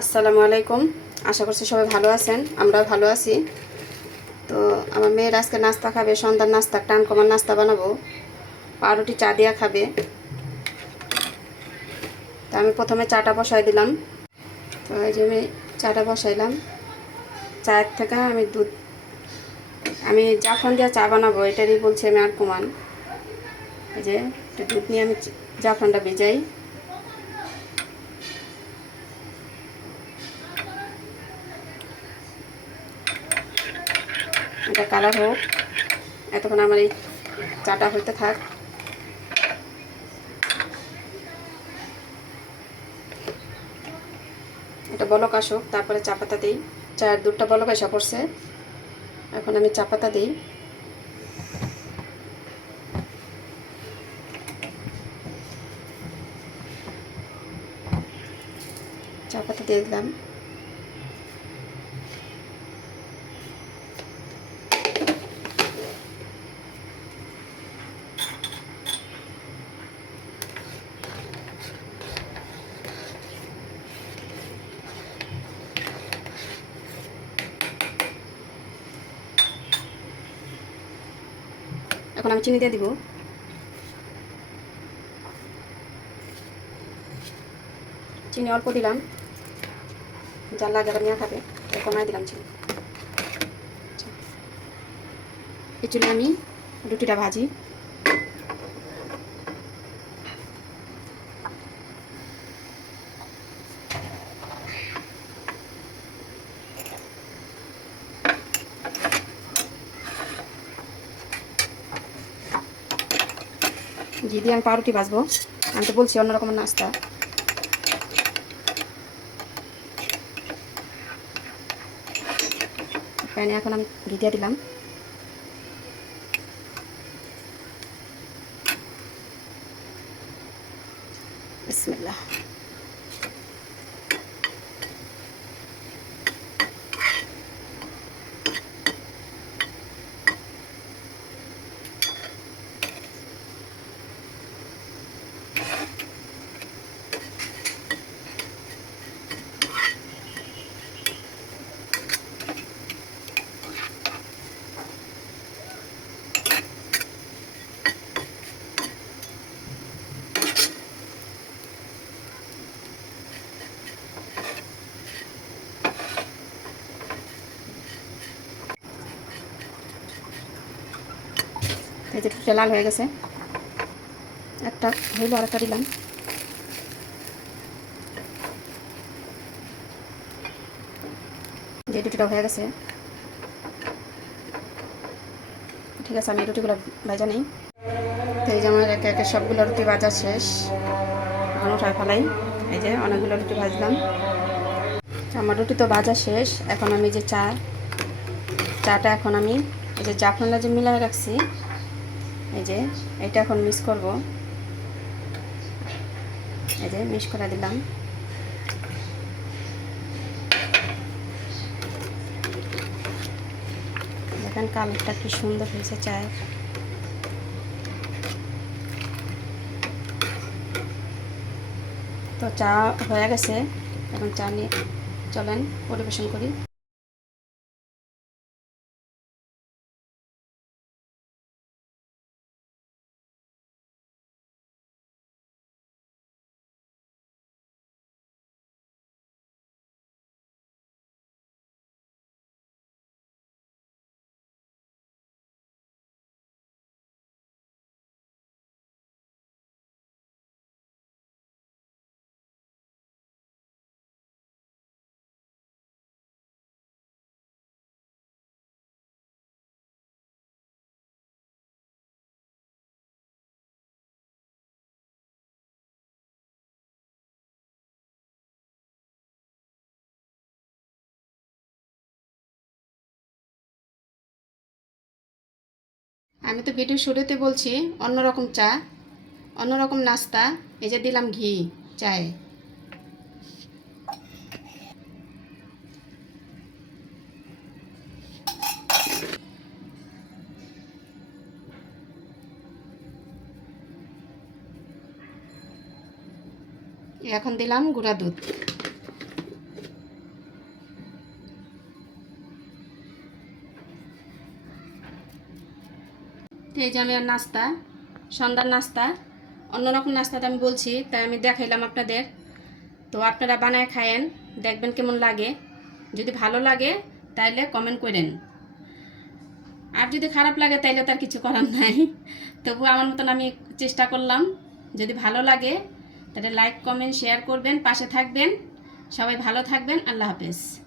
আসসালামু আলাইকুম। আশা করছি সবাই ভালো আছেন। আমরা ভালো আছি। তো আমার মেয়ের আজকে নাস্তা খাবে, সন্ধ্যার নাস্তা, টান কমার নাস্তা বানাবো। পাউরুটি চা দিয়া খাবে। তো আমি প্রথমে চাটা বসাই দিলাম। তো এই যে আমি চাটা বসাইলাম। চায়ের থেকে, আমি দুধ আমি জাফরান দিয়ে চা বানাবো, এটারই বলছি আমি আর কমান এই যে দুধ নিয়ে আমি জাফরানটা ভিজাই। এটা কালার হোক। এতক্ষণ আমার এই চাটা হইতে থাক। এটা বলক আসুক, তারপরে চা পাতা দিই। চায়ের দুধটা বলক আসা পড়ছে। এখন আমি চা পাতা দিই। চা পাতা দিয়ে দিলাম। এখন আমি চিনি দিয়ে দিব। চিনি অল্প দিলাম। যা লাগে আবার নেওয়া খাবে কমায় দিলাম চিনি। আচ্ছা। এই চুলে আমি রুটিটা ভাজি। ঘি দিয়ে আমি পাউরুটি ভাজবো, আমি তো বলছি অন্যরকম নাস্তা। প্যানে এখন আমি ঘি দিয়ে দিলাম। বিসমিল্লাহ। এই যে টুকটা লাল হয়ে গেছে। একটা হইল আর একটা দিলাম। যে রুটিটা হয়ে গেছে। ঠিক আছে, আমি রুটিগুলো ভাজা নেই। এই যে আমার একে একে সবগুলো রুটি ভাজা শেষ। এখন উঠায় ফেলাই এই যে অনেকগুলো রুটি ভাজলাম। আমার রুটি তো ভাজা শেষ। এখন আমি যে চা, চাটা এখন আমি এই যে জাফরানটা যে মিলাই রাখছি এই যে, এটা এখন মিক্স করব। এই যে মিক্স করে দিলাম। দেখেন কালারটা কি সুন্দর হয়েছে চায়ের। তো চা হয়ে গেছে, এখন চা নিয়ে চলেন, পরিবেশন করি। আমি তো ভিডিও শুরুতে বলছি, অন্যরকম চা, অন্যরকম নাস্তা, এই যে দিলাম ঘি, চায়ে। এখন দিলাম গুঁড়া দুধ। এই যে আমি নাস্তা সন্ধ্যার নাস্তা অন্যরকম নাস্তাটা আমি বলছি, তাই আমি দেখাইলাম আপনাদের। তো আপনারা বানায় খায়েন, দেখবেন কেমন লাগে। যদি ভালো লাগে, তাইলে কমেন্ট করেন। আর যদি খারাপ লাগে, তাইলে তার কিছু করার নাই। তবু আমার মতন আমি চেষ্টা করলাম, যদি ভালো লাগে তাহলে লাইক কমেন্ট শেয়ার করবেন, পাশে থাকবেন। সবাই ভালো থাকবেন, আল্লাহ হাফেজ।